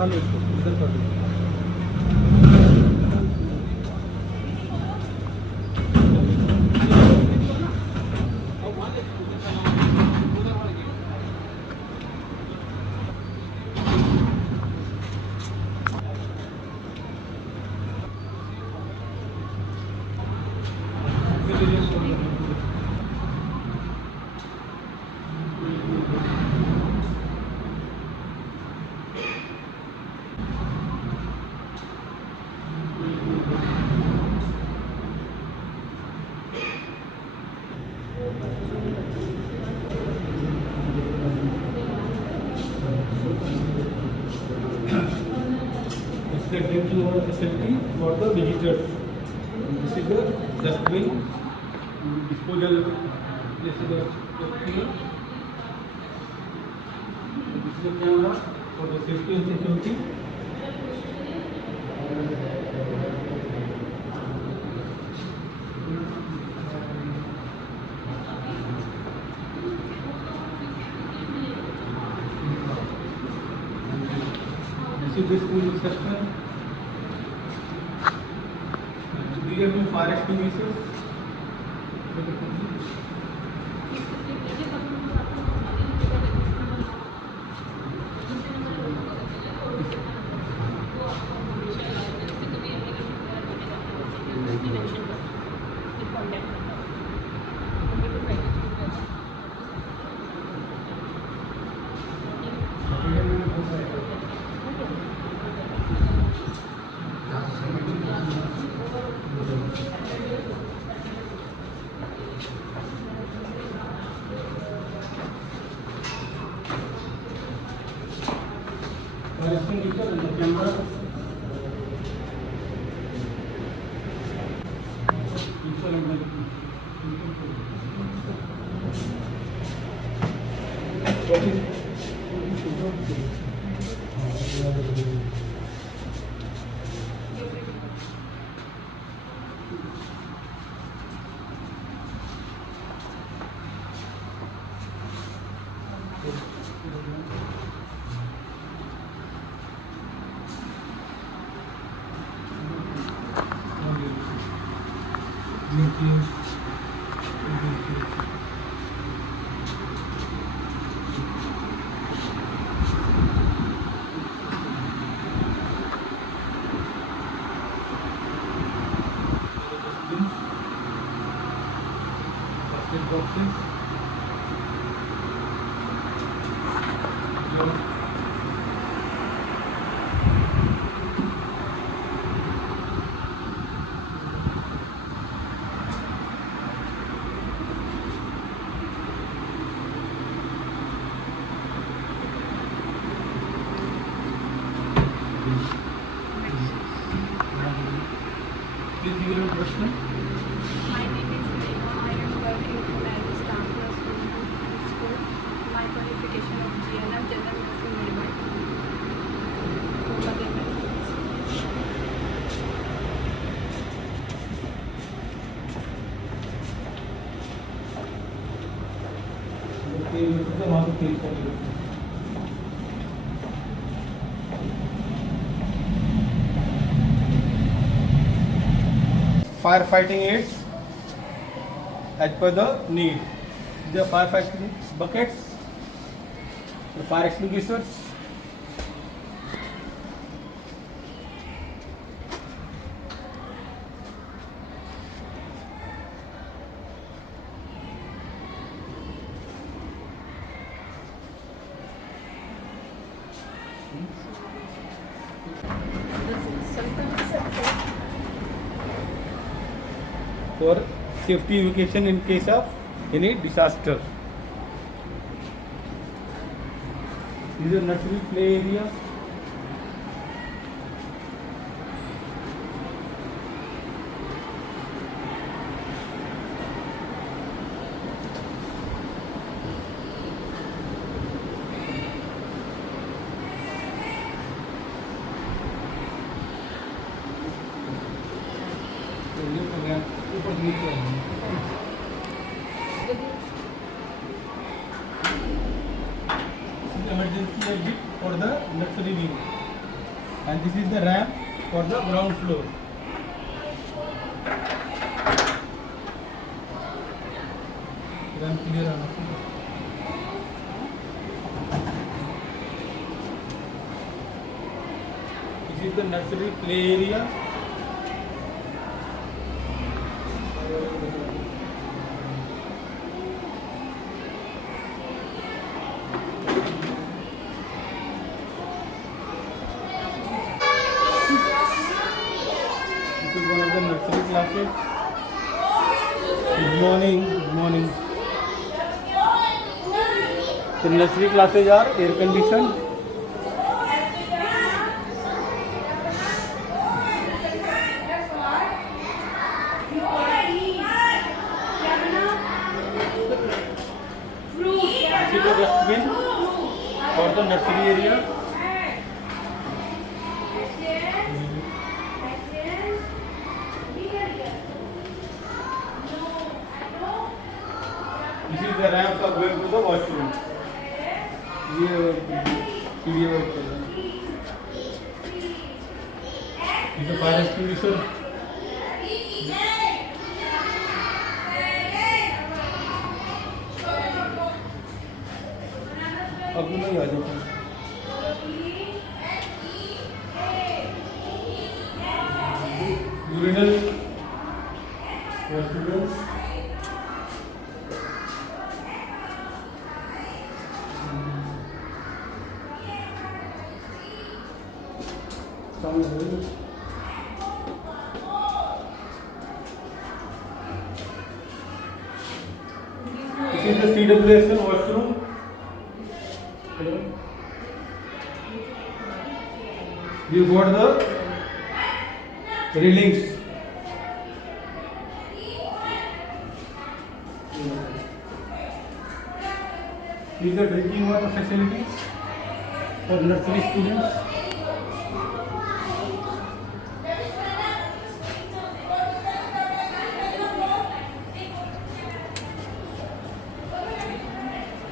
डालो इसको इधर कर दो। The drinking water facility for the visitors. This is the dustbin, disposal. This is the clean. This is the camera for the safety and security. This is the school reception. These are two fire extinguishers. Fire extinguisher and the camera. What is boxes. Please give your question. My name is Neha. I am working as a staff nurse in school. My qualification of GNM, General Nursing Midwife. Okay, this is the one page for you. Firefighting aids as per the need. The firefighting buckets, the fire extinguishers, for safety evacuation in case of any disaster. This is a nursery play area. Emergency exit for the nursery wing. and this is the ramp for the ground floor. Ramp clear enough. This is the nursery play area. This is one of the nursery classes. Good morning. Good morning. The nursery classes are air conditioned. This is the dustbin for the nursery area. This is the ramp for going to the washroom. This is the fire extinguisher. अब नहीं आ जाता urinal washroom. This is the CWSN washroom. You got the railings. These are drinking water facilities for nursery students.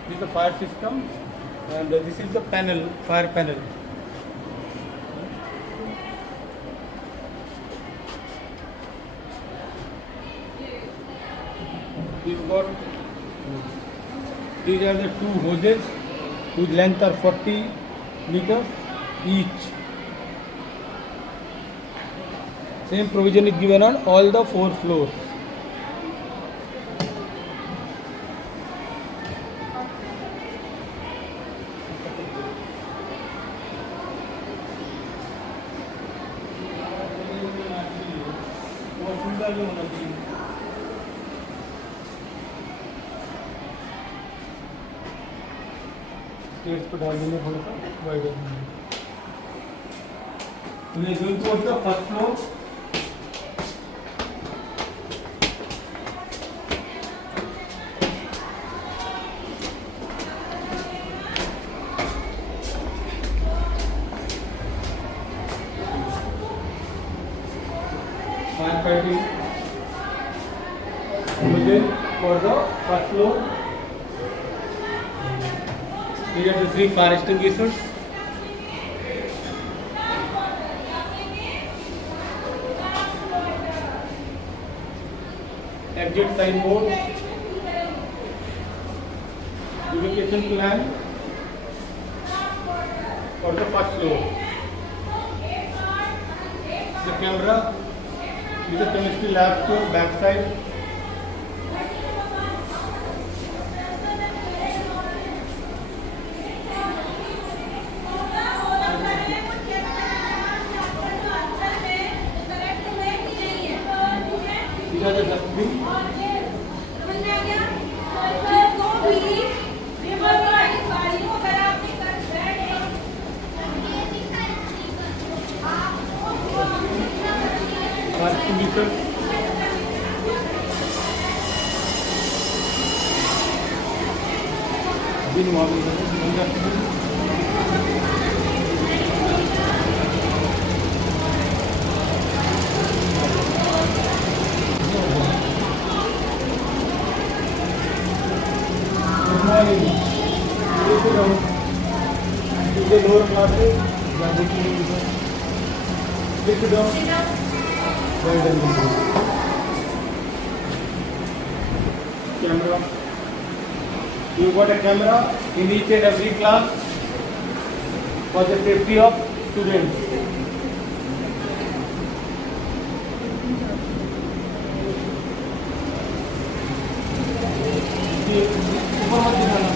This is the fire system, and this is the panel, fire panel. These are the two hoses whose length are 40 meters each. Same provision is given on all the 4 floors. Stage पर डाल देंगे थोड़ा सा wide going towards the first floor. Fire fighting for the first floor. These are the 3 fire extinguishers. Exit signboard. Evacuation plan for the first floor. The camera is the chemistry lab to back side. These are the dustbin. Fire extinguisher. Bin warming dustbin. The lower classes, Please sit down. Well done. Camera. You got a camera in each and every class for the safety of students. ये ऊपर मत दिखाना.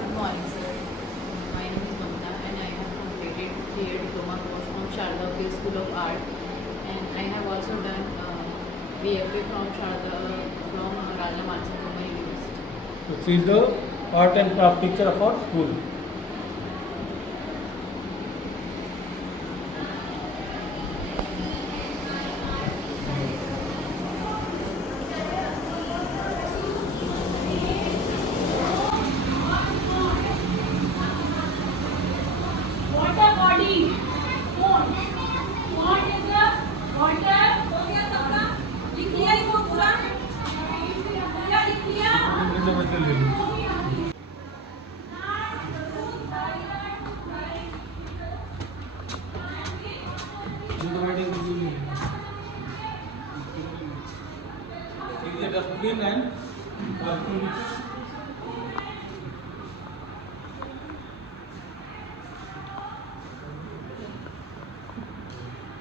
Good morning, sir. My name is Mamta and I have completed 3-year diploma course from Sharda Field School of Art, and I have also done BFA from Raja Mansa University. So she is the art and craft teacher of our school. Water body. What? What is the water? हो गया सबका? लिख लिया इसको पूरा? पूरा लिख लिया? It is a dustbin and bathroom.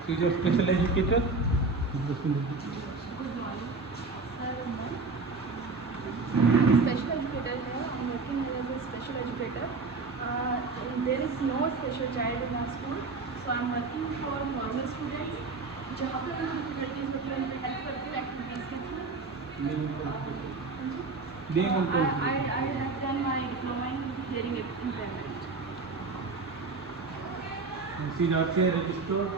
She is a special educator. Special educator here. I'm working here as a special educator. There is no special child in our school, so I'm working for normal students. जहाँ पे उनको difficulties होती है उनको help करती हूँ activities के through. Being on I have done my diploma in hearing impairment. She is also a registered.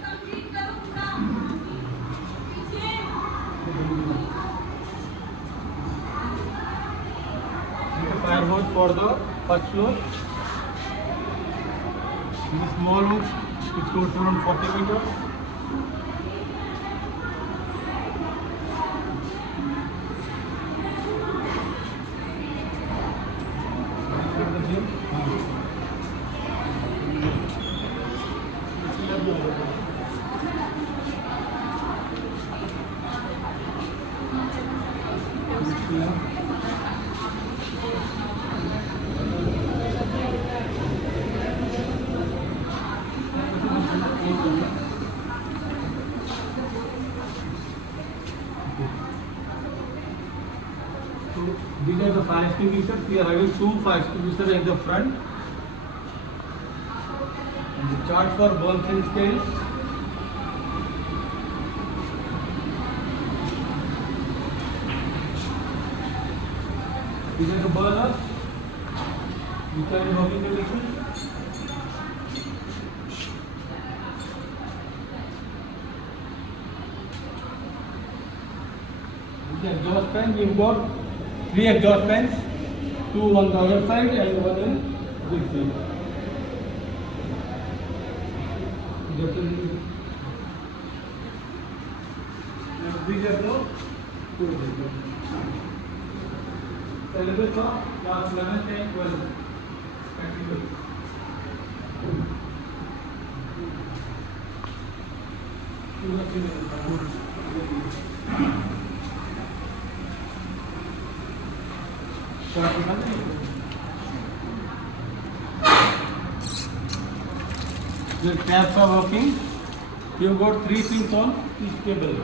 Complete करो पूरा. पीछे. Fire hose for the first floor. This is small hose which goes around 40 meters. These are the fire extinguishers. We are having two fire extinguishers at the front. And the chart for burns and scales. These are the burners which are in working condition. This exhaust fan, we've got 3 exhaust fans, 2 on the other side and 1 in this side. And these are the syllabus of class 11th and 12th practical. The taps are working. You've got 3 pins on each cable.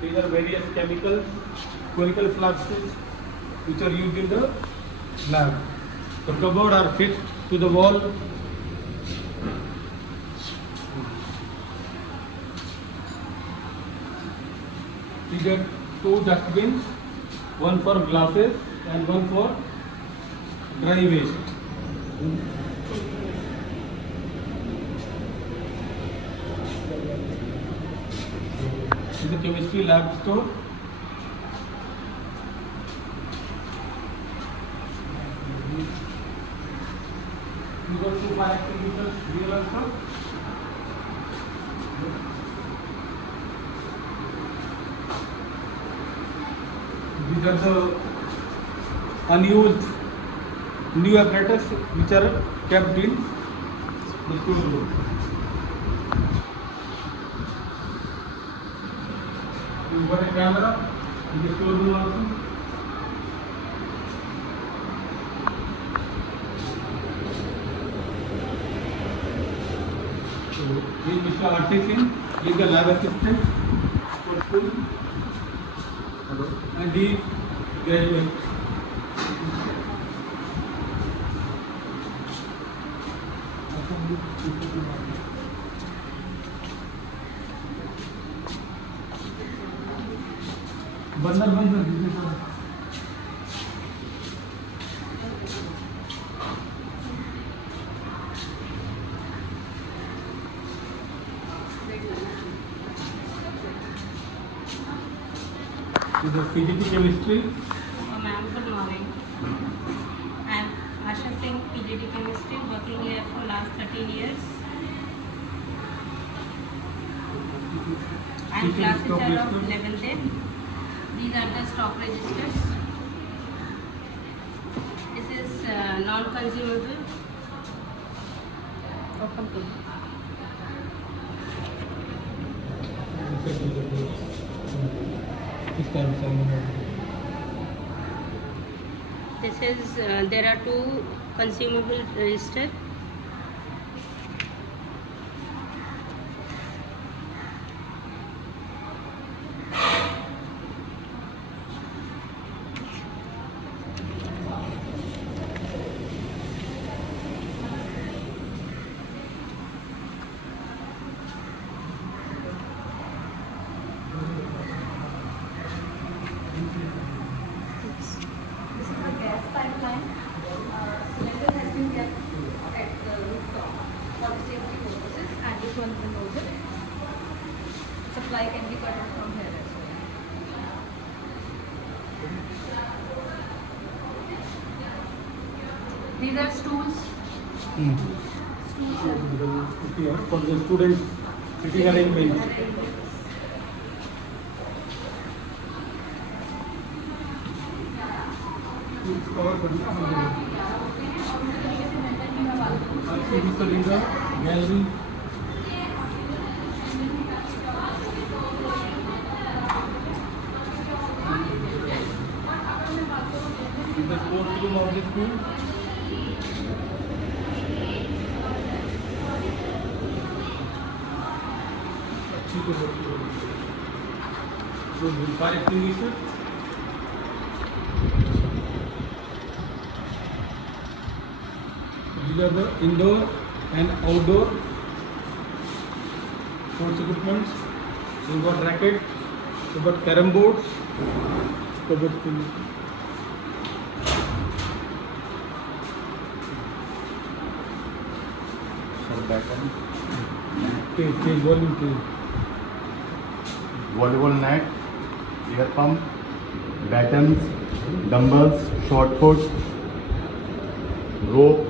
These are various chemicals, chemical flasks which are used in the lab. The cupboard are fixed to the wall. These are 2 dustbins, one for glasses and one for dry waste. This is the chemistry lab store. We got 2 fire extinguishers here also. These are the unused new apparatus which are kept in the storeroom. You've got a camera in the storeroom also. So, this is Mr. R.C. Singh, he is the lab assistant for school. And he graduate. बंदर This is PGT chemistry. Ma'am, good morning. I am Asha Singh, PGT chemistry, working here for last 13 years. I am class teacher of 11th A. These are the stock registers. This is non-consumable. Open to. This is there are 2 consumable register. This is a gas pipeline. Cylinder has been kept at the rooftop for the safety purposes, and this one is a nozzle. Supply can be cut off from here as well. These are stools. For the students sitting arrangements. Cover करना है। Gallery the sports room of the school. So fire extinguisher. These are the indoor and outdoor sports equipments. We've got rackets, we've got carom boards, we've got cage, volume cage. Volleyball net, air pump, batons, dumbbells, short put, rope,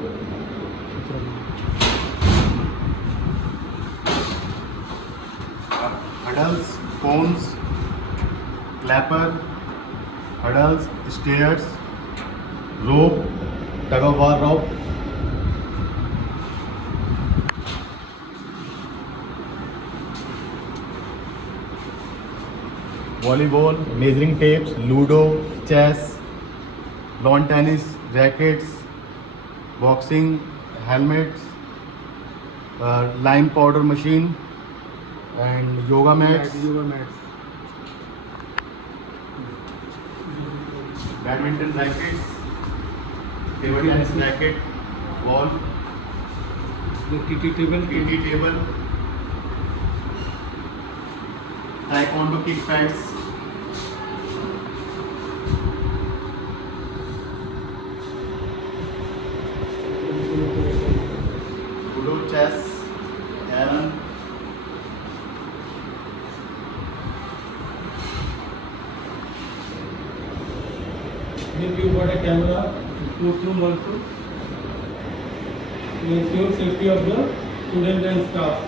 hurdles, cones, clapper, hurdles, stairs, rope, tug of war rope, volleyball, measuring tapes, ludo, chess, lawn tennis, rackets, boxing, helmets, lime powder machine, and yoga mats, badminton rackets, table tennis racket, ball, The TT table. TT table, taekwondo kick pads, ludo, chess, carom, Then you got a camera, sports room also. To ensure safety of the students and staff.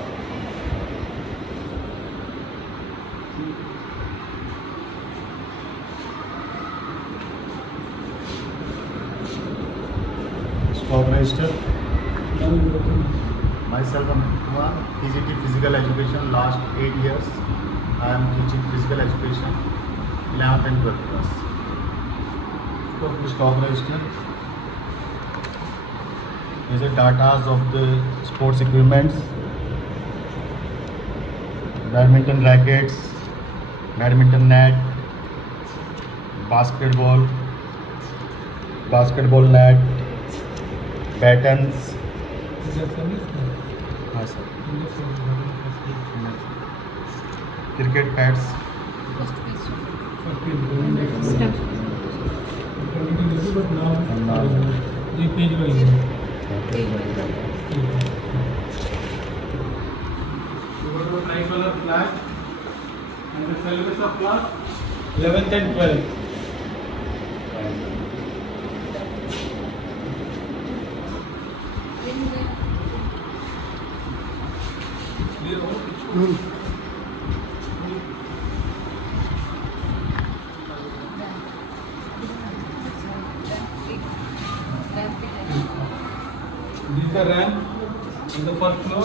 stock register. Now you got to- Myself, Amit Kumar, PGT Physical Education, last 8 years. I am teaching physical education, 11th and 12th class. Stock register. These are datas of the sports equipments, badminton rackets, badminton net, basketball net, batons. Is that service? हाँ sir. In the front, Cricket pads. first page, but now ये page wise है. You got a tricolor flag and the syllabus of class 11th and 12th. Clear all? This is the ramp on the first floor.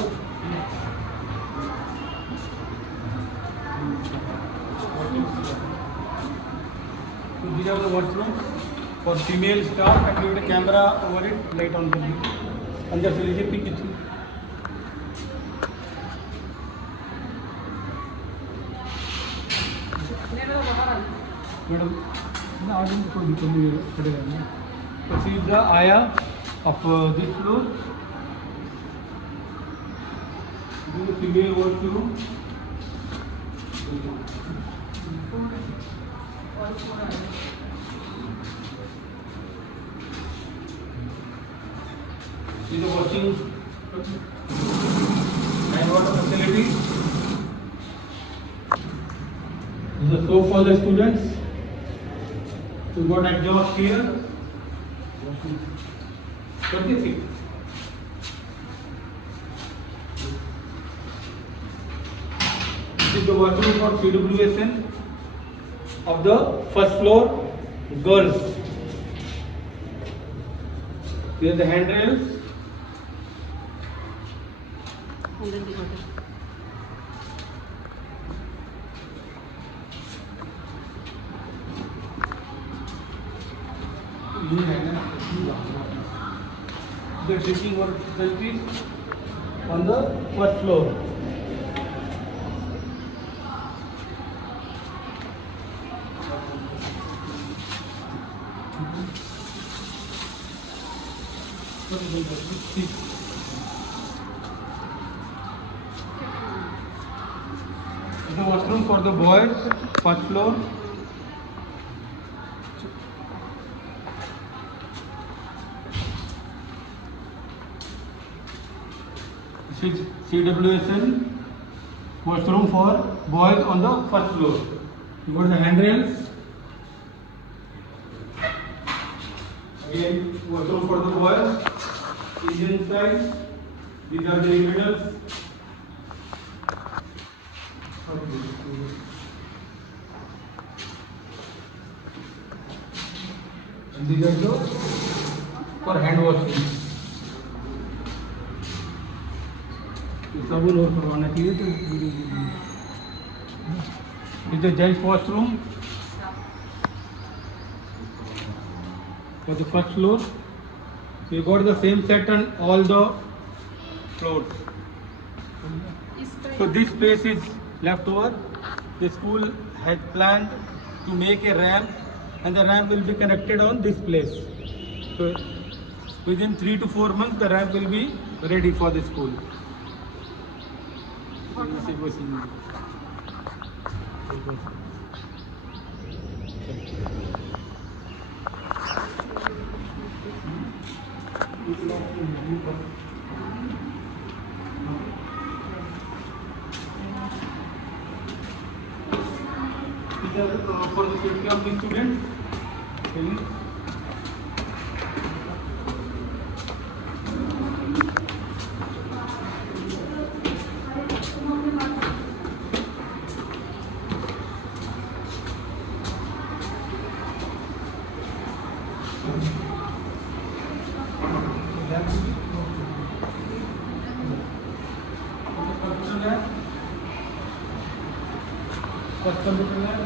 So these are the washrooms for female staff, and you have a camera over it, light on the view. अंदर से लीजिए pick इच्छू. Madam ना आगे में कोई दिक्कत नहीं पड़ेगा ना. Proceed the Aya of this floor. This is the female washroom. This is the washing and water facility. This is the soap for the students. We got exhaust here. What do you think? This is the washroom for CWSN of the first floor girls. These are the handrails. Under the water. The drinking water facilities on the first floor. The washroom for the boys, first floor. This is CWSL washroom for boys on the first floor. You got the handrails. Again, washroom for the boys. Indian side. These are the urinals. And these are the for hand washing. साबुन और करवाना चाहिए तो is the gents washroom for the first floor you got the same set on all the floors so this place is left over. The school had planned to make a ramp and the ramp will be connected on this place. So within 3 to 4 months the ramp will be ready for the school. For the safety of the students. First computer lab.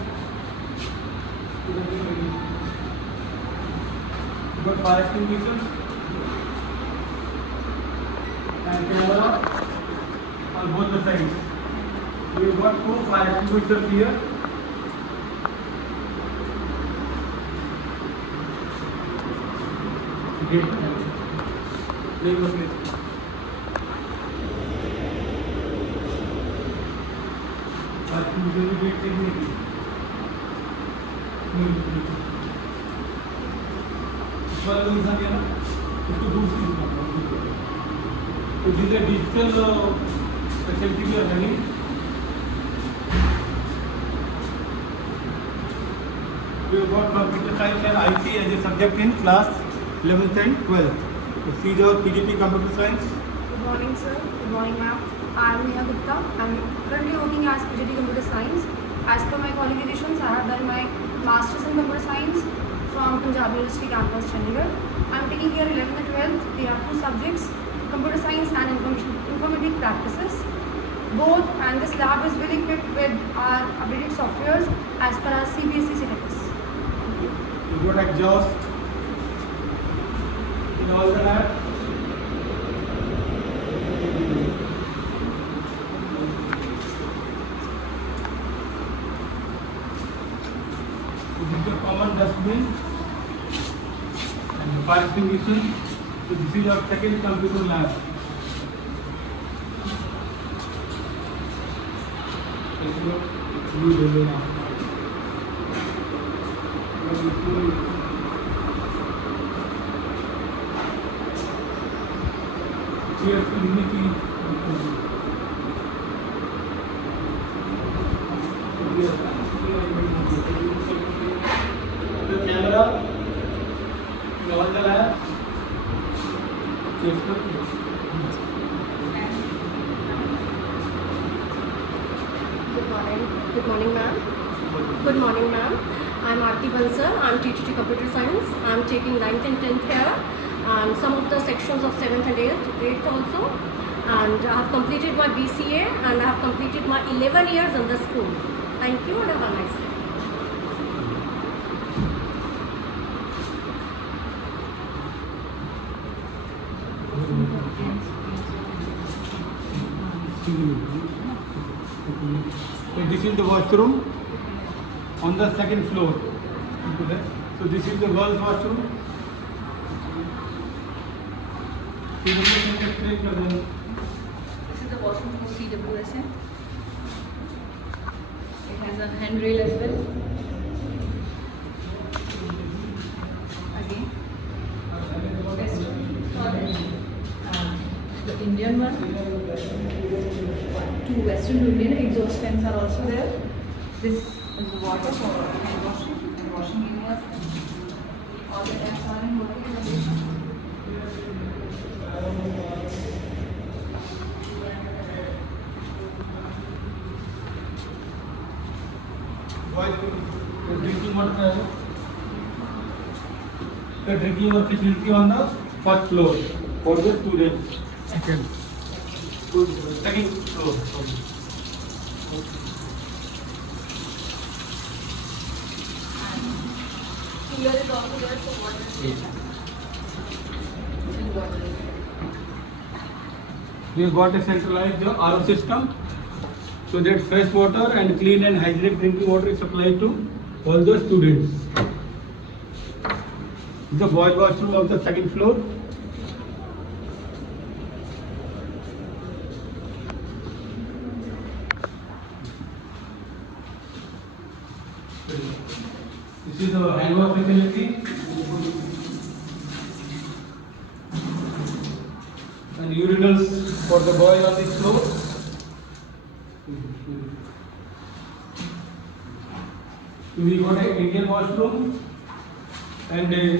You got fire extinguishers and camera on both the sides. We have got 2 fire extinguishers here. So these are digital facility we are running. We have got computer science and IT as a subject in class 11th and 12th. So see our PGP computer science. Good morning, sir. Good morning, ma'am. I am Neha Gupta. I am currently working as PGT Computer Science. As per my qualifications, I have done my Masters in Computer Science from Punjab University campus, Chandigarh. I am taking here 11th and 12th. We have 2 subjects, Computer Science and Informatic Practices. Both, and this lab is well equipped with our updated softwares as per our CBSE syllabus. You got exhaust in all the labs. This is the common dustbin and the fire extinguisher. So this is our second computer lab. Cheers to unity. The camera in all the labs. Cheers to Good morning, ma'am. Good morning, ma'am. I'm Aarti Bansal. I'm teacher to Computer Science. I'm taking 9th and 10th here. and some of the sections of 7th and 8th also. And I have completed my BCA and I have completed my 11 years in the school. Thank you and have a nice day. So this is the washroom on the second floor. So this is the girls' washroom. This is the washroom for CWSN. It has a handrail as well. Again, restroom toilet. The Indian one. Two Western Union exhaust fans are also there. This is the water for hand washing and washing areas. All the taps are in working condition. Drinking water. The drinking water facility on the first floor for the students. Second floor. Cooler is also there for water. We have got a centralized RO system so that fresh water and clean and hygienic drinking water is supplied to all the students. The boys' washroom of the second floor. This is the hand wash facility. And urinals for the boys on this floor. We got an Indian washroom and a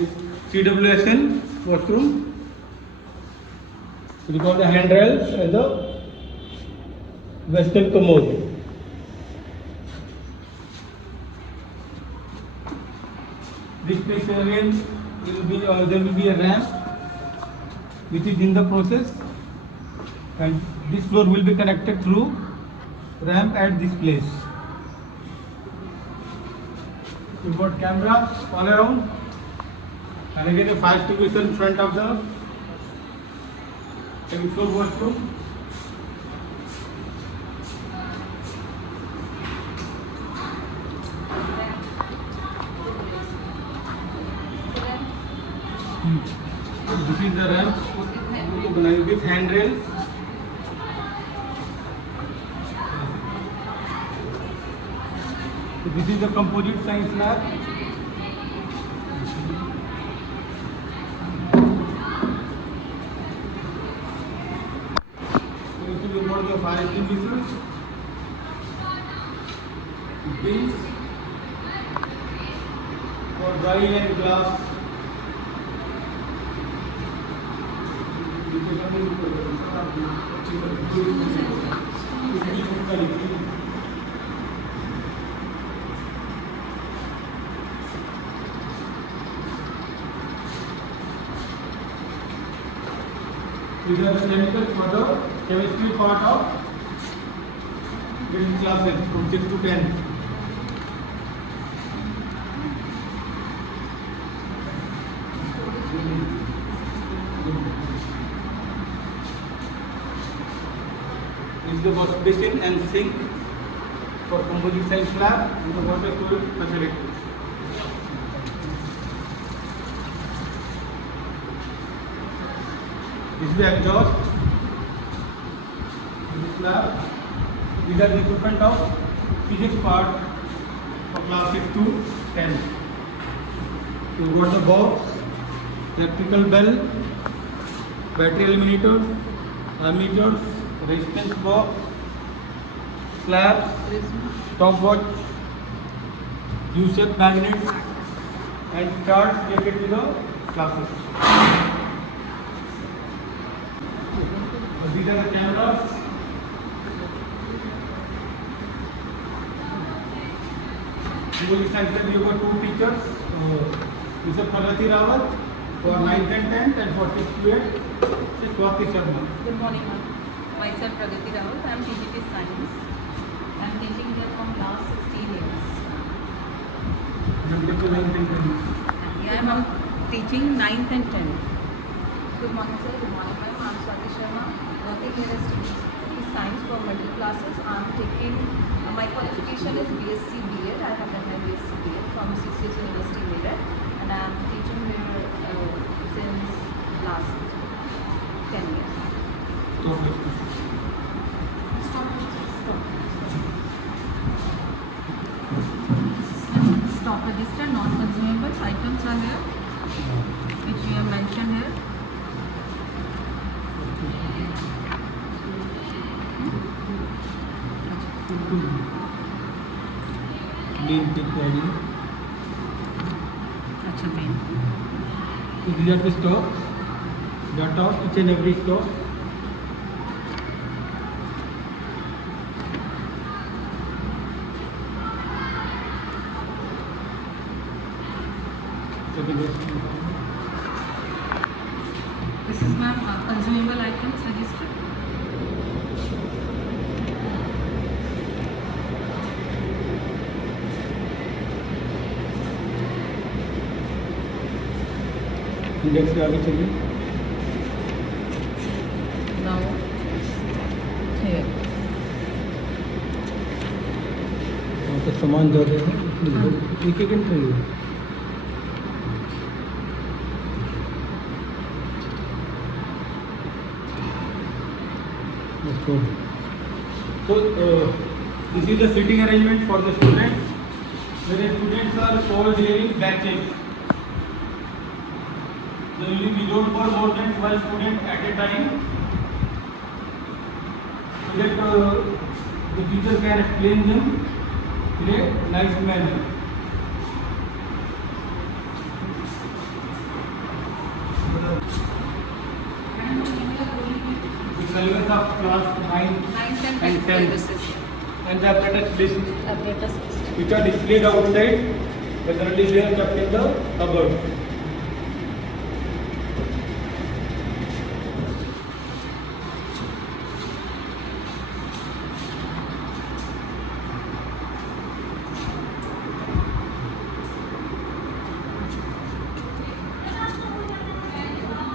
CWSN washroom. We got the handrails and the western commode. This place again will be there will be a ramp which is in the process, and this floor will be connected through ramp at this place. We've got cameras all around, and again a fire extinguisher in front of the second floor washroom. This is the ramp with handrails. So this is the composite science lab. So this is about the fire extinguishers, bins for dry and glass. These are the chemicals for the chemistry part of classes from 6 to 10. This is the wash basin and sink for composite science lab and the water storage facility. This is the exhaust in this lab. These are the equipment of physics part for class 6 to 10. You got the box, electrical bell, battery eliminators, ammeters, resistance box, slab, stopwatch, U-shaped magnets, and charts related to the classes. These are the cameras. We have got two teachers, Mr. Pragati Rawat For 9th and 10th and for 6th to 8th, Swati Sharma. Good morning, ma'am. Myself Pragati Rahul. I am PGT Science. I am teaching here from last 16 years. Number 9th and 10th. Yeah, I am teaching 9th and 10th. Good morning, sir. Good morning, ma'am. I'm Swati Sharma, working here as teacher science for middle classes. I'm taking my qualification is BSc B.Ed. I have done my BSc B.Ed from CCS University Meerut, and I'm teaching here since last 10 years. Stock register, non-consumable items are here, which we have mentioned here. Main pick value. अच्छा pen. So these are the stocks. Data of each and every stock. This is ma'am consumable items register. Index के आगे चलिए. Now here. वहाँ पे सामान दे रहे हैं. एक एक एंट्री है. So this is the sitting arrangement for the students. Where the students are called here in batches. Generally we don't call more than 12 students at a time, so that the teacher can explain them in a nice manner. The syllabus of class 9 9th and and 10th 10th and the apparatus lists apparatus list. which are displayed outside, generally they are kept in the cupboard.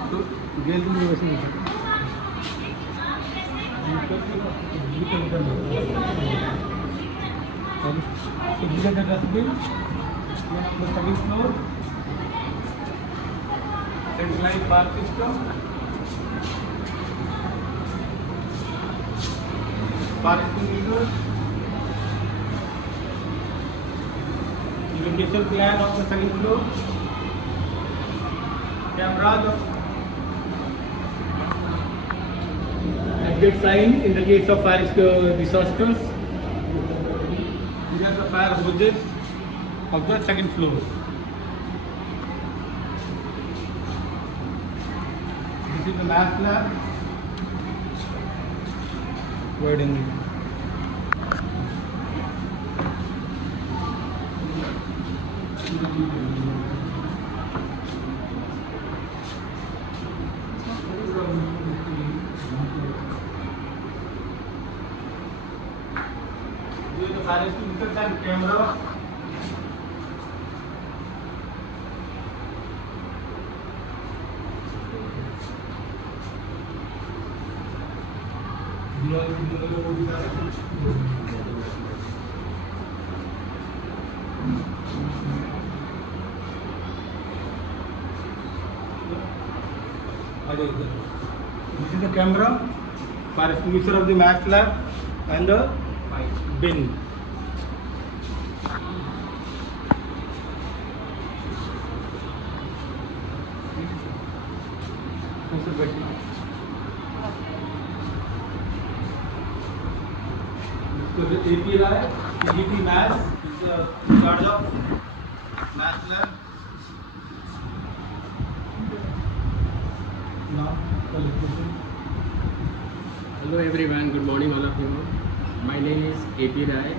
तो गेल में वैसे नहीं है. So these are the dustbin on the second floor. Centralized bar system. Bar extinguisher. Evacuation plan of the second floor. Cameras of exit sign in the case of fire disasters. These are the fire hoses of the second floor. This is the math lab. Wording. This is the fire extinguisher and camera. This is the camera, fire extinguisher of the math lab, and the bin. So the API, PGT Maths is in charge of math lab. Now, qualification. Hello everyone, good morning all of you. My name is AP Rai.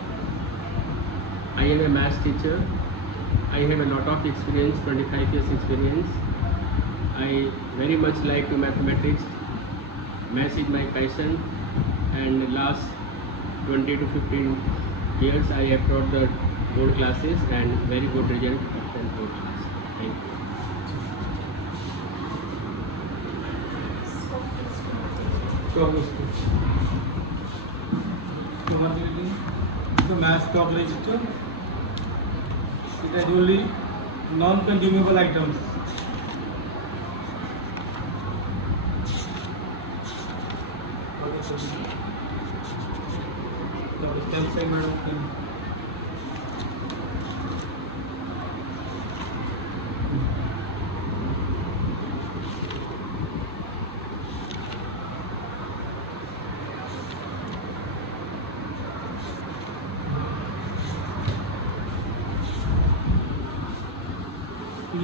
I am a maths teacher. I have a lot of experience, 25 years experience. I very much like to mathematics. Maths is my passion, and last 20 to 15 years I have taught the board classes and very good result of board class. Thank you. The mass stock register. It has only non-consumable items.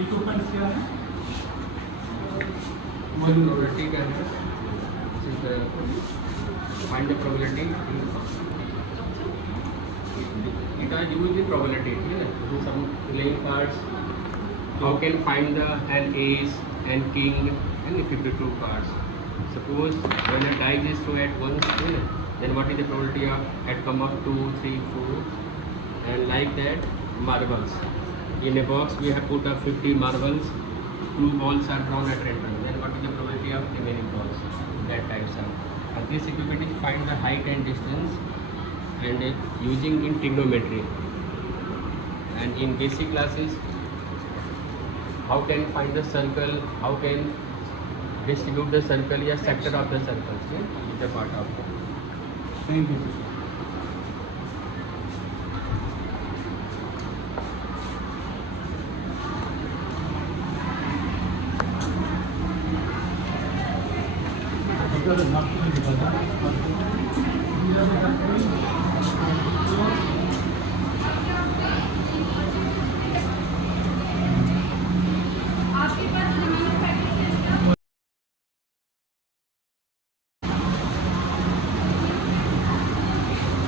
Equipment क्या है? Probability का है. This is find the probability. It is used in probability. Do some playing cards. How can find the an ace and king and 52 cards. Suppose when a die is thrown at once, then what is the probability of outcome of 2, 3, 4, and like that marbles. In a box we have put up 50 marbles. 2 balls are drawn at random. Then what is the probability of remaining balls? That types of. And this equipment is find the height and distance and using in trigonometry. And in basic classes, how can find the circle? How can distribute the circle? या sector of the circle? Is the part of. Thank you.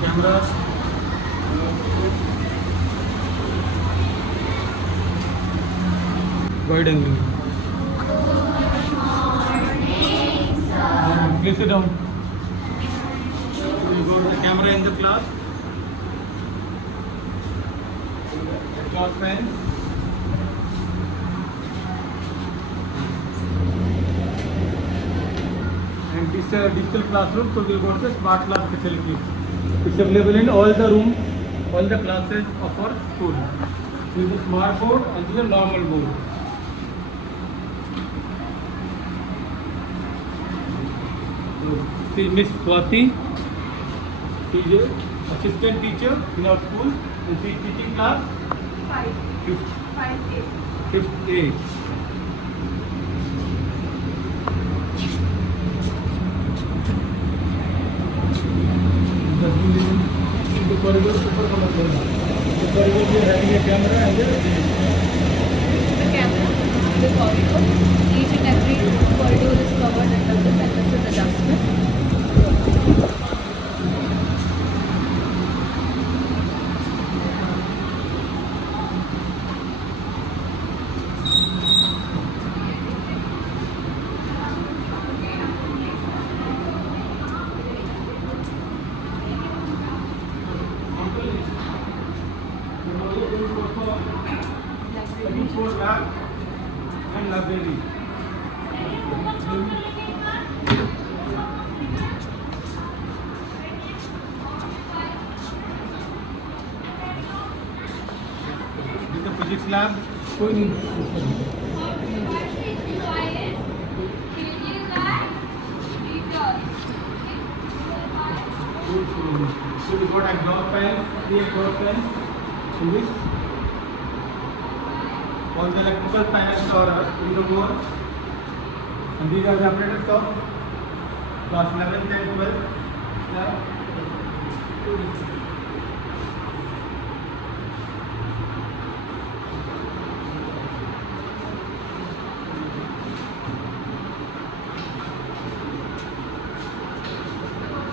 Camera. Wide angle. Please sit down. You go to the camera in the class. Exhaust fan. And this digital classroom, so we'll go to the smart class facility. It's available in all the rooms, all the classes of our school. This is a smart board and this is a normal board. So, Miss Swati, she is assistant teacher in our school, and she is teaching class 5th A. The corridor super colorful. The corridor we are having a camera and The camera, the corridor, each and every corridor is covered under this, and this is adjustment. lab and library. This is the physics lab. So we got exhaust fans, 3 exhaust fans in this. All the electrical panels are in the board, and these are the operators of class 11, 10, 12.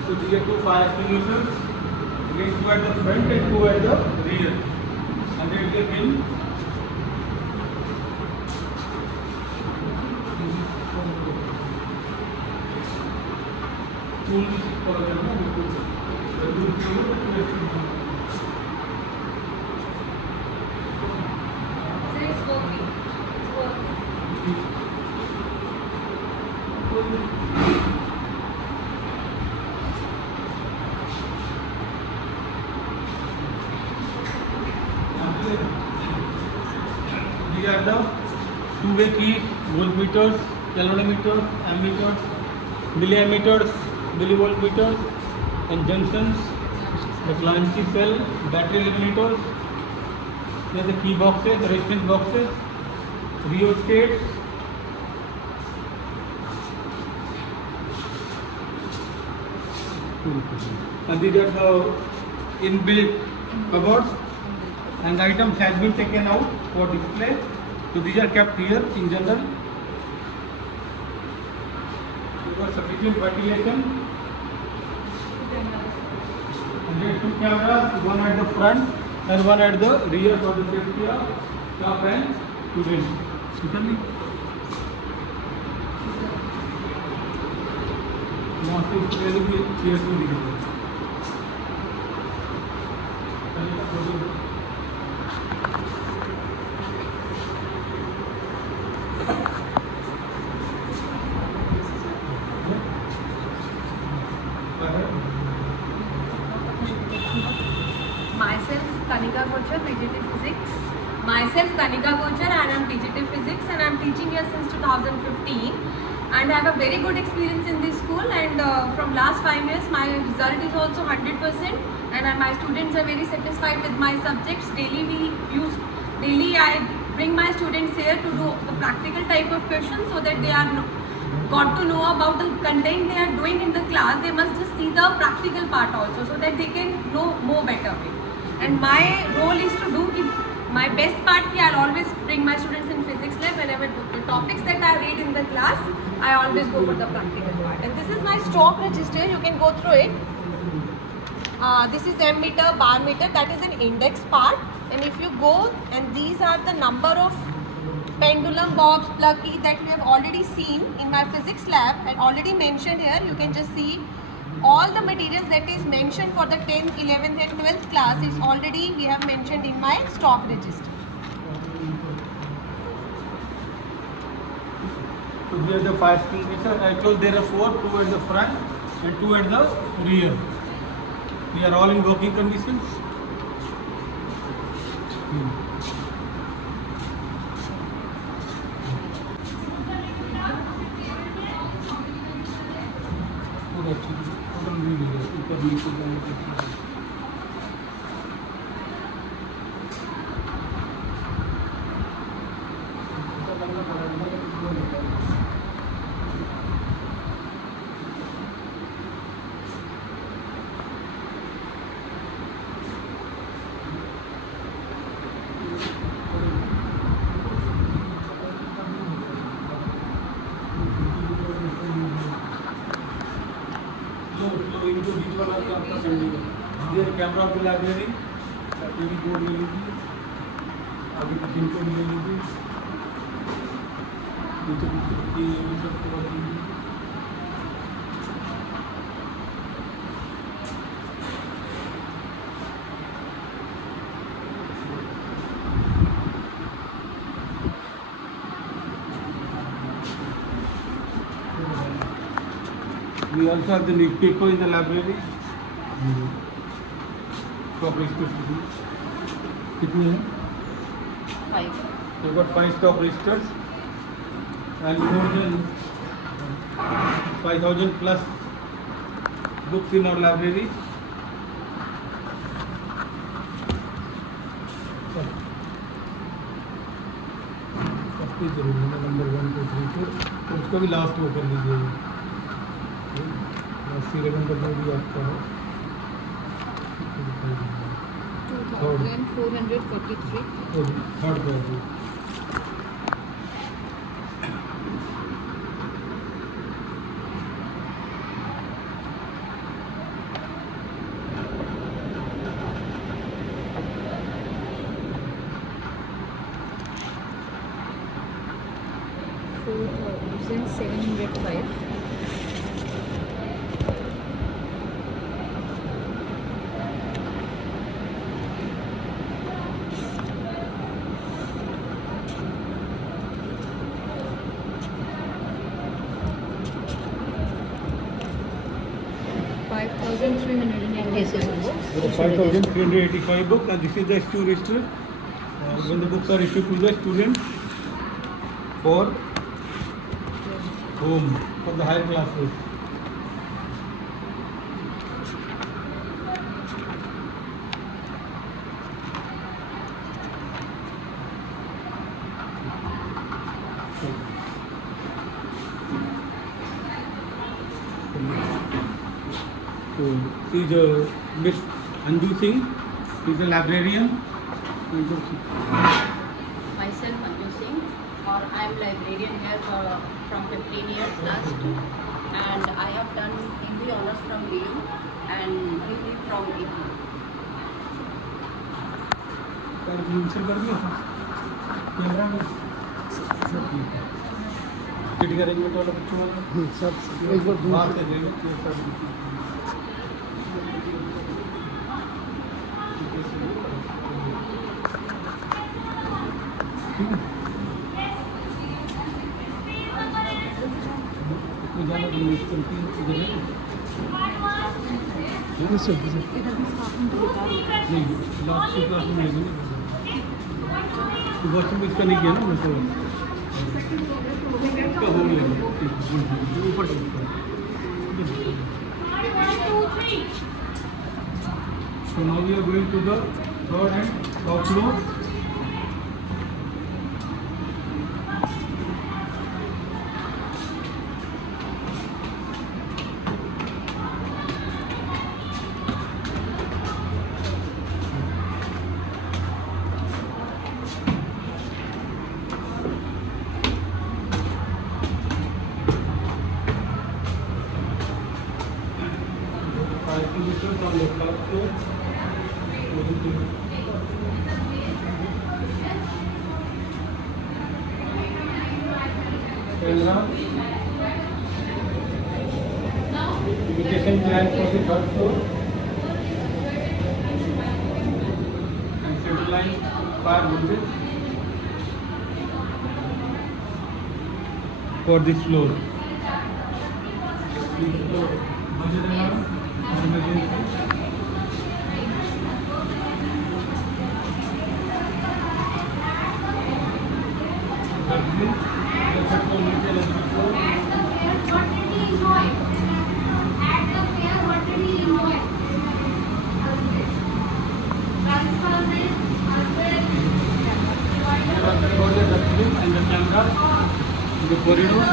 So these are 2 fire extinguishers. Again, 2 at the front and 2 at the rear, and there is a pin. These are the two-way keys, voltmeters, galvanometers, ammeters, milliammeters, millivoltmeters, and junctions, the Clancy cell, battery eliminators. Here the key boxes, the resistance boxes, rheostats, and these are the inbuilt cupboards, and the items has been taken out for display. So these are kept here in general. There was sufficient ventilation. And there are two cameras, one at the front and one at the rear for the safety of staff and students. यहाँ से इस train की chair को दिखेगा। Myself Kanika Kochar, PGT Physics. Myself Kanika Kochar and I am PGT Physics and I am teaching here since 2015 and I have a very good experience in this school and from last 5 years my result is also 100% and my students are very satisfied with my subjects. Daily I bring my students here to do the practical type of questions so that they are got to know about the content they are doing in the class. They must just see the practical part also so that they can know more better way. And my role is to do my best part. I'll always bring my students in physics lab whenever the topics that I read in the class, I always go for the practical part. And this is my stock register, you can go through it. This is ammeter, bar meter, that is an index part. And if you go, and these are the number of pendulum bobs, plug key that we have already seen in my physics lab and already mentioned here. You can just see all the materials that is mentioned for the 10th, 11th and 12th class is already we have mentioned in my stock register. So here the fire extinguisher. I told there are 4, 2 at the front and 2 at the rear. We are all in working conditions. into each one of the आपका sending ये camera off the library TV board ले लीजिए आगे machine code ले लीजिए नीचे पीछे ये सब पूरा लीजिए We also have the newspaper in the library. Stock registers. कितने हैं? 5. We've got 5 stock registers and more than 5,000 plus books in our library. सबकी जरूर है नंबर 1 2 3 4 तो उसका भी लास्ट वो कर लीजिएगा C11 का जो भी आपका है 2443. थर्ड का है $4,705. $5,386 books. 5,385 books and this is the issue register. when the books are issued to the students for home, for the higher classes. So, see the Miss Anju Singh, she is a librarian. Myself Anju Singh, or I am librarian here from 15 years last, and I have done Hindi honors from BU and Hindi from IPU. Seating arrangement वाला बच्चों सब एक बार बाहर से ले लो सब जाना नहीं लास्ट क्लास में वॉशरूम इसका नहीं किया ना मैं तो हो गया ऊपर So now we are going to the third and top floor. Visitors on the top floor. Invitation plan for the third floor. And center line 500 for this floor. Budget alarm. And the camera, the corridor.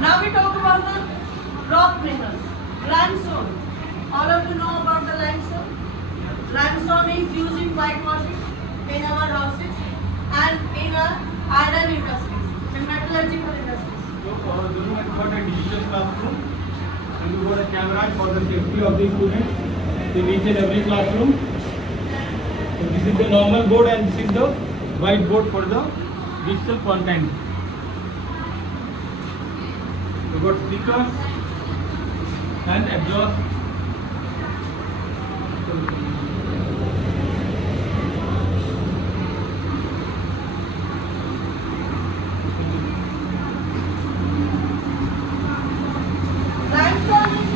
Now we talk about the rock minerals. Limestone. All of you know about the limestone. Limestone is used in whitewashing in our houses and in our iron industries, in metallurgical industries. So, we have got a digital classroom and we got a camera for the safety of the students in each and every classroom. So this is the normal board and this is the whiteboard for the digital content. We got speakers and exhaust. Limestone is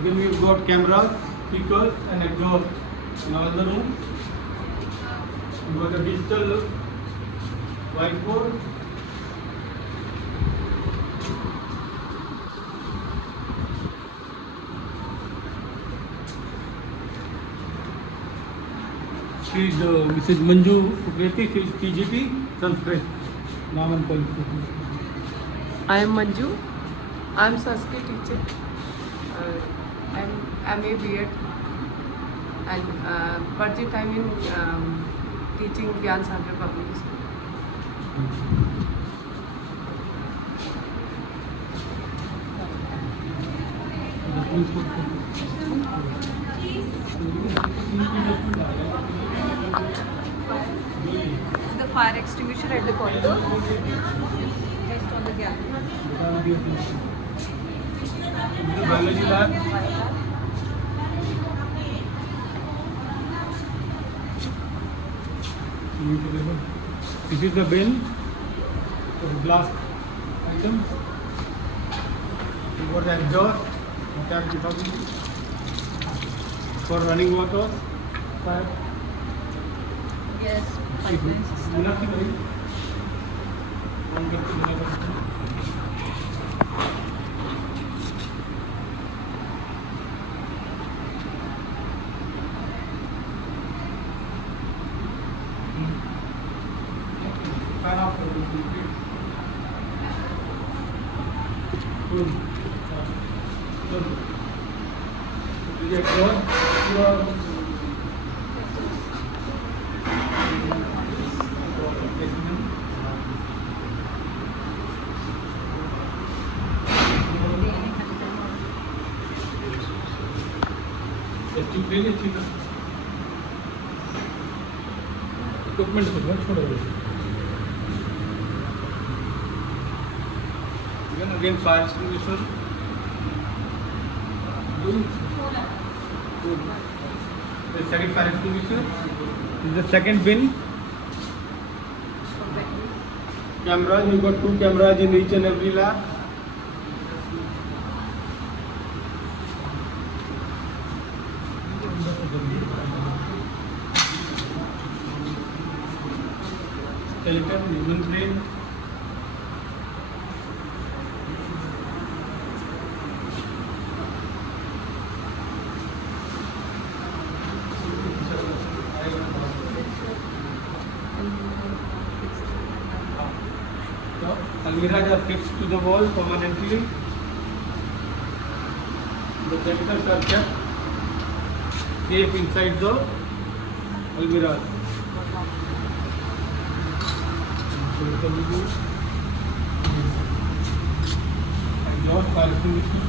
Then we've got cameras, speakers and exhaust in all the room. We've got a digital whiteboard. She is Mrs. Manju Ukreti. She is PGP Sanskrit. Naam and qualification. I am Manju. I am Sanskrit teacher. I am MA B.Ed. And present time in teaching Gyan Sagar Public School. This is the fire extinguisher at the corridor. Just on the gap. Biology lab. This is the bin for glass items. You got the exhaust, for running water, fire. Yes. Equipment again fire extinguisher. The second fire extinguisher. This is the second bin. Cameras, you got 2 cameras in each and every lab. Skeleton, human brain. Almirahs are fixed to the wall permanently. The chemicals are kept safe inside the almirah. Exhaust fire extinguisher.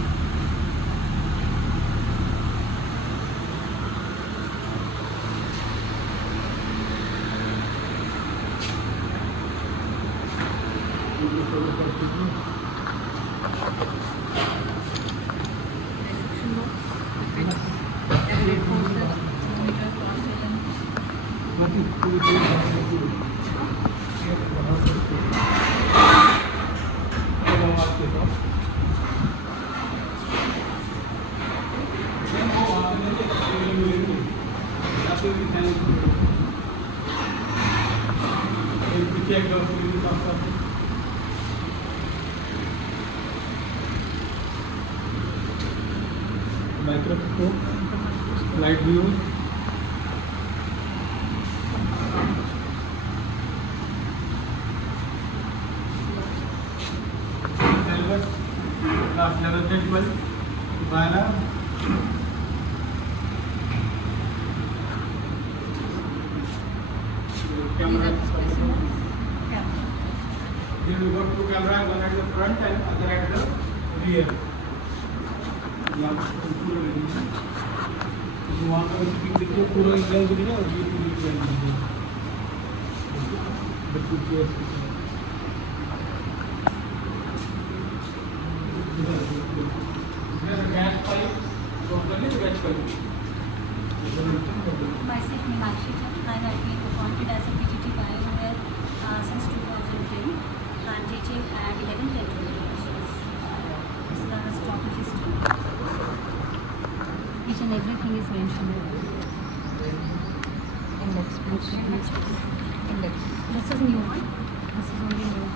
Microscope, light view. Syllabus, class 11th and 12th, Biolab. Camera. Here we got 2 cameras, one at the front and other at the rear. वहाँ पर देखिए पूरा England दिखेगा और ये पूरी England दिखेगा gas pipe totally gas pipe Myself Meenakshi Chand. I have been appointed as a PGT pioneer since 2010 and teaching at 11th and 12th classes. This is our topic history. Each and everything is mentioned here. Index. This is new one. This is only new.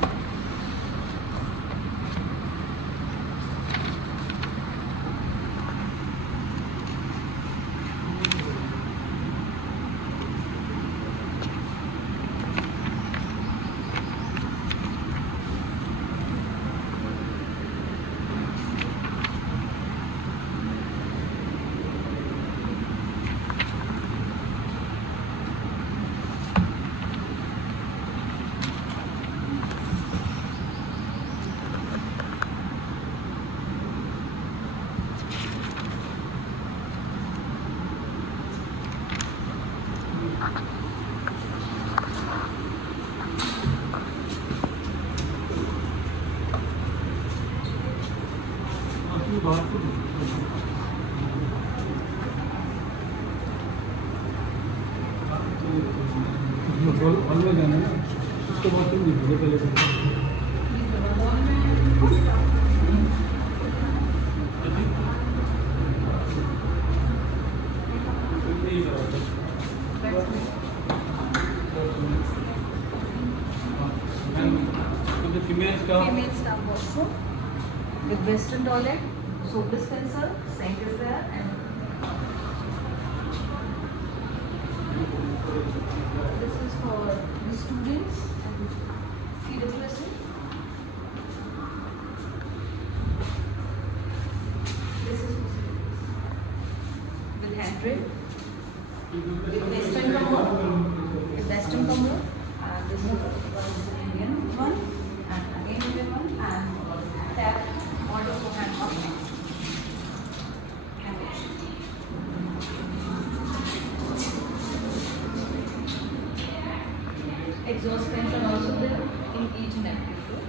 बाहर से hall में जाना है उसके बाद तुम दीजिए पहले female staff. Female staff washroom with western toilet, soap dispenser, sink is there, and this is for the students and CWSA. This is with handrail, with western commode, and this is Indian one. And again Indian one, and tap water for hand washing and washing. Exhaust fans are also there in each and every floor.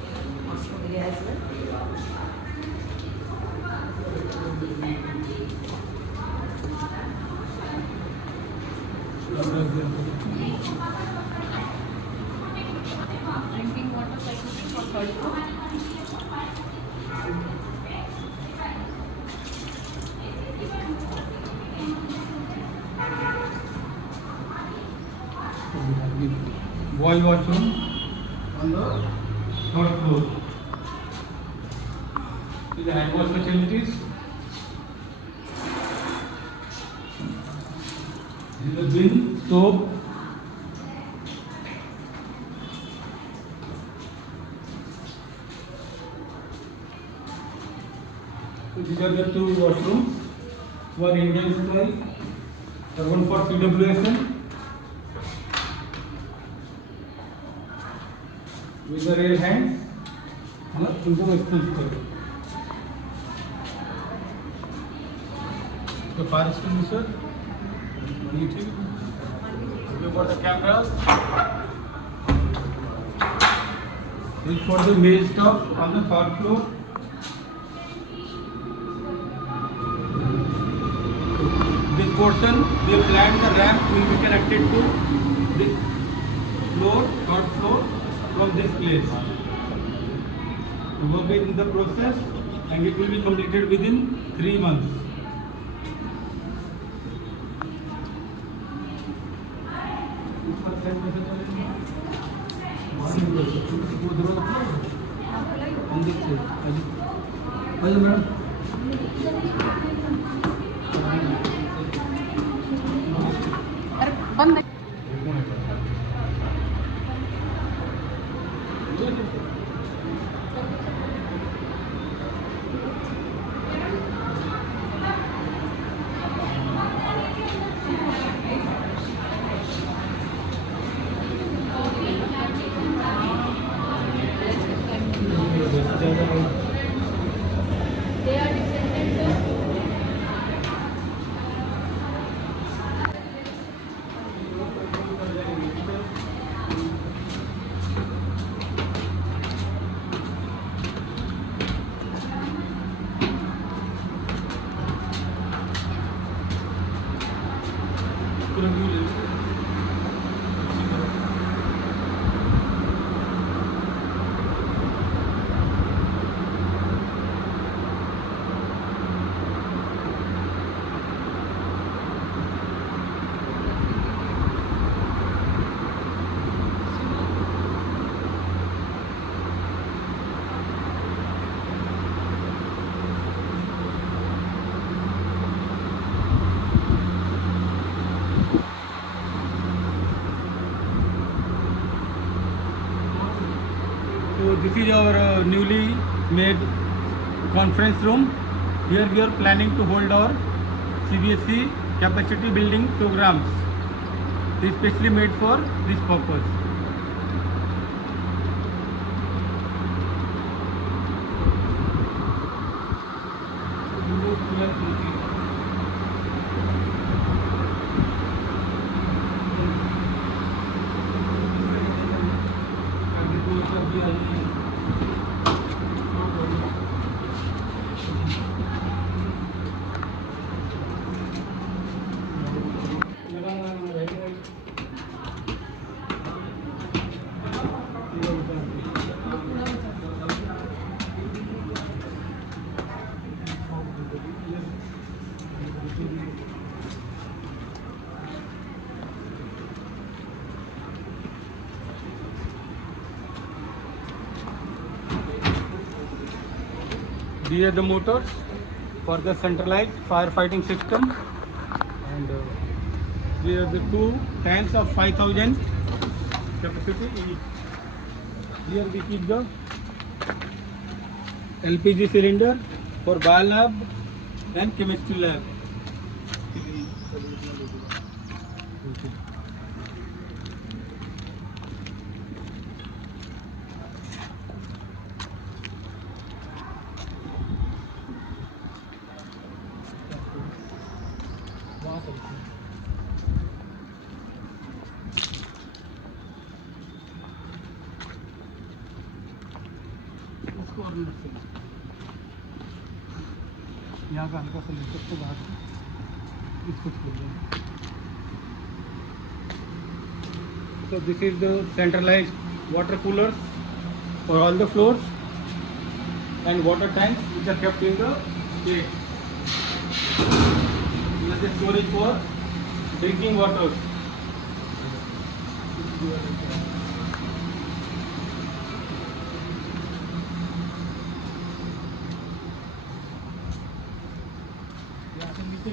Washroom area as well. Drinking water facility for third floor. Boy washroom on the third floor. With the hand wash facilities. This is the bin, soap. So these are the two washrooms. One Indian style, the one for CWSN. With the real hands, into extension. The fire extinguisher. You got the camera. This is for the male staff on the third floor. This portion, we have planned the ramp will be connected to this floor, third floor, from this place. The work is in the process and it will be completed within 3 months. They are descendants of So this is our newly made conference room. Here we are planning to hold our CBSE capacity building programs. It is specially made for this purpose. These are the motors for the centralized firefighting system, and these are the 2 tanks of 5,000 capacity each. Here we keep the LPG cylinder for bio lab and chemistry lab. यहाँ का हल्का सा लेकर तो बाहर इसको छोड़ दें. So this is the centralized water coolers for all the floors and water tanks which are kept in the place. This is the storage for drinking water.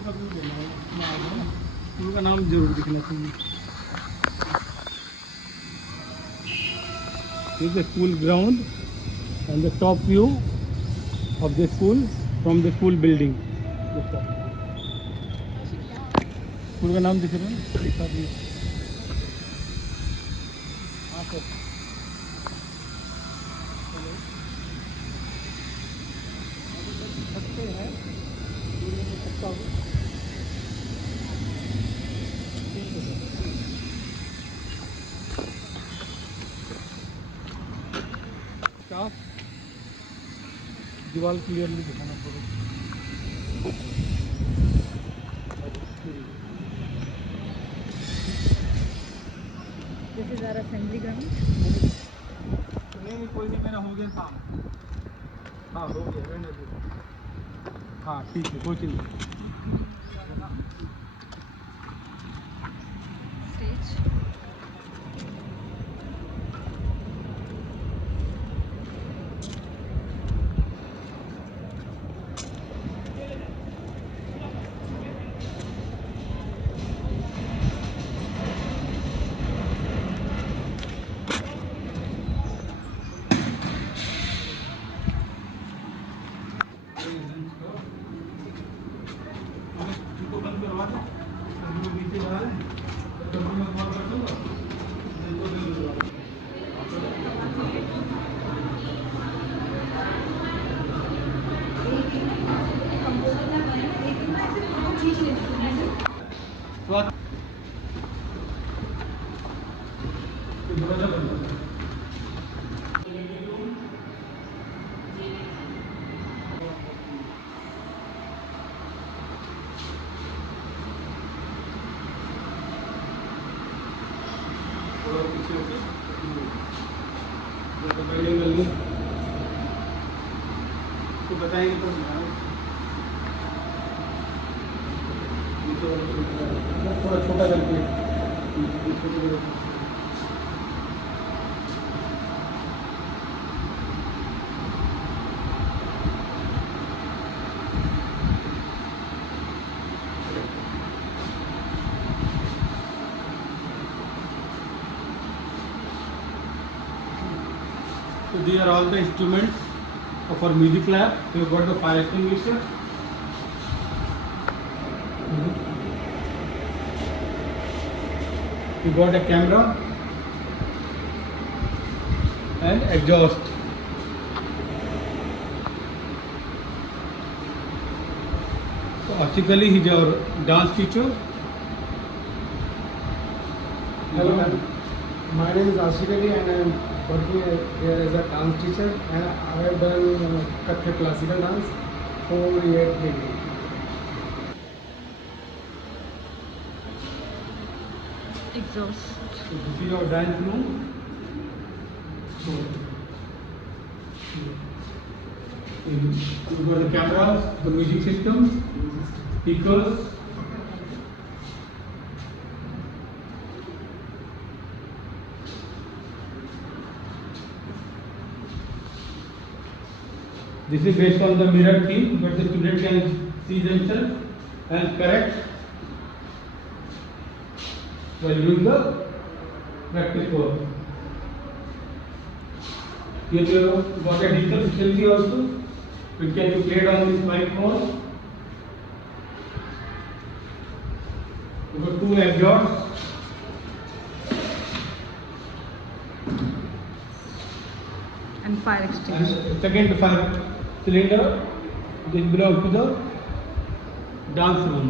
का व्यू लेना है, इसमें आ गया ना, स्कूल का नाम जरूर दिखना चाहिए. This is the school ground and the top view of the school from the school building. School का नाम दिख रहा है. हाँ सर. सकते हैं दीवार क्लियरली दिखाना पड़ेगा. This is our assembly ground. नहीं कोई नहीं, मेरा हो गया काम. हाँ हो गया, रहने दो. हाँ ठीक है, कोई चिंता नहीं. तो बताएंगे तो थोड़ा छोटा करके So these are all the instruments for music lab. So you've got the fire extinguisher. You got a camera and exhaust. So basically he's your dance teacher. Hello ma'am. My name is Ashik Ali and I am working here as a dance teacher, and I have done Kathak classical dance 4 years degree. Exhaust. So this is your dance room. So you got the cameras, the music systems, speakers. This is based on the mirror theme, but the student can see themselves and correct while doing the practice work. Here we have got a digital facility also, which can be played on this microphone. We got two exhausts. And fire extinguisher. And second fire cylinder, this belongs to the dance room.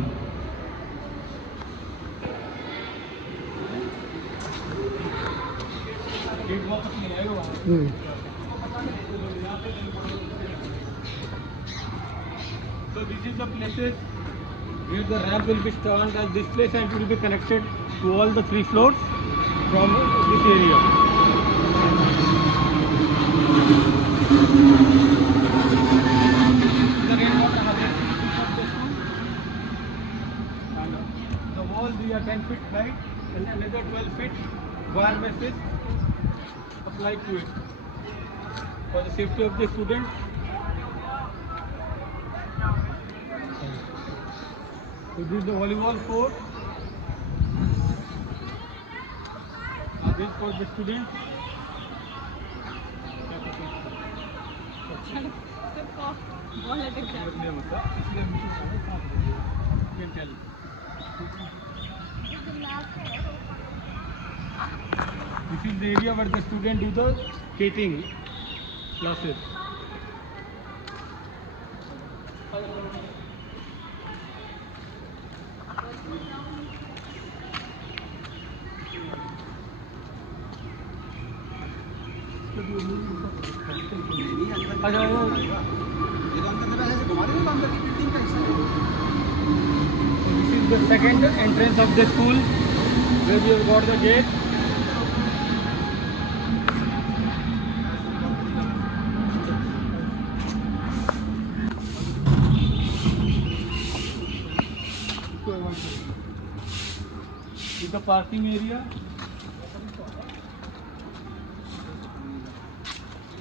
So this is the places where the ramp will be turned at this place and it will be connected to all the 3 floors from this area. The rainwater harvesting of the school. And the walls we are 10 feet high and another 12 feet wire mesh is applied to it for the safety of the students. So this is the volleyball court. This is for the students. This is the area where the student do the skating classes. This is the second entrance of the school where we have got the gate. This is the parking area.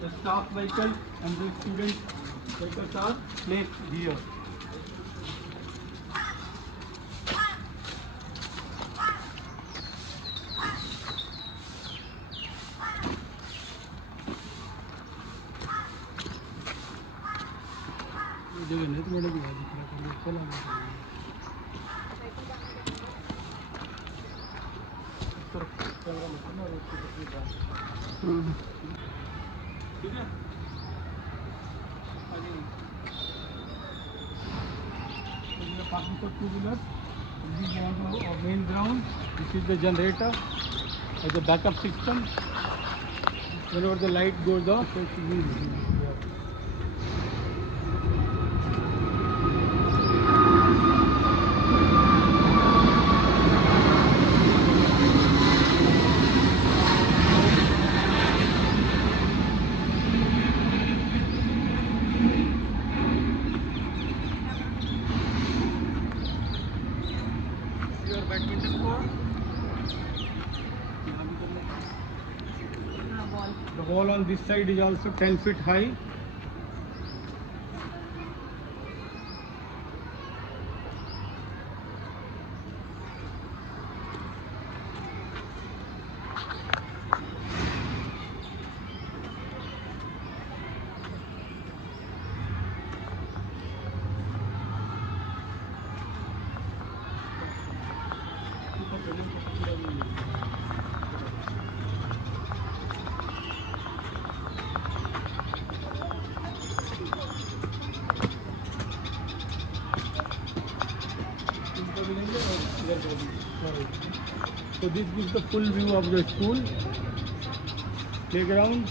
The staff vehicle and the student vehicles are placed here. Parking for 2-wheelers. This is our main ground. This is the generator as a backup system. Whenever the light goes off, so it's easy. Your badminton court. The wall on this side is also 10 feet high. So this gives the full view of the school, playground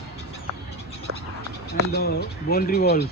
and the boundary walls.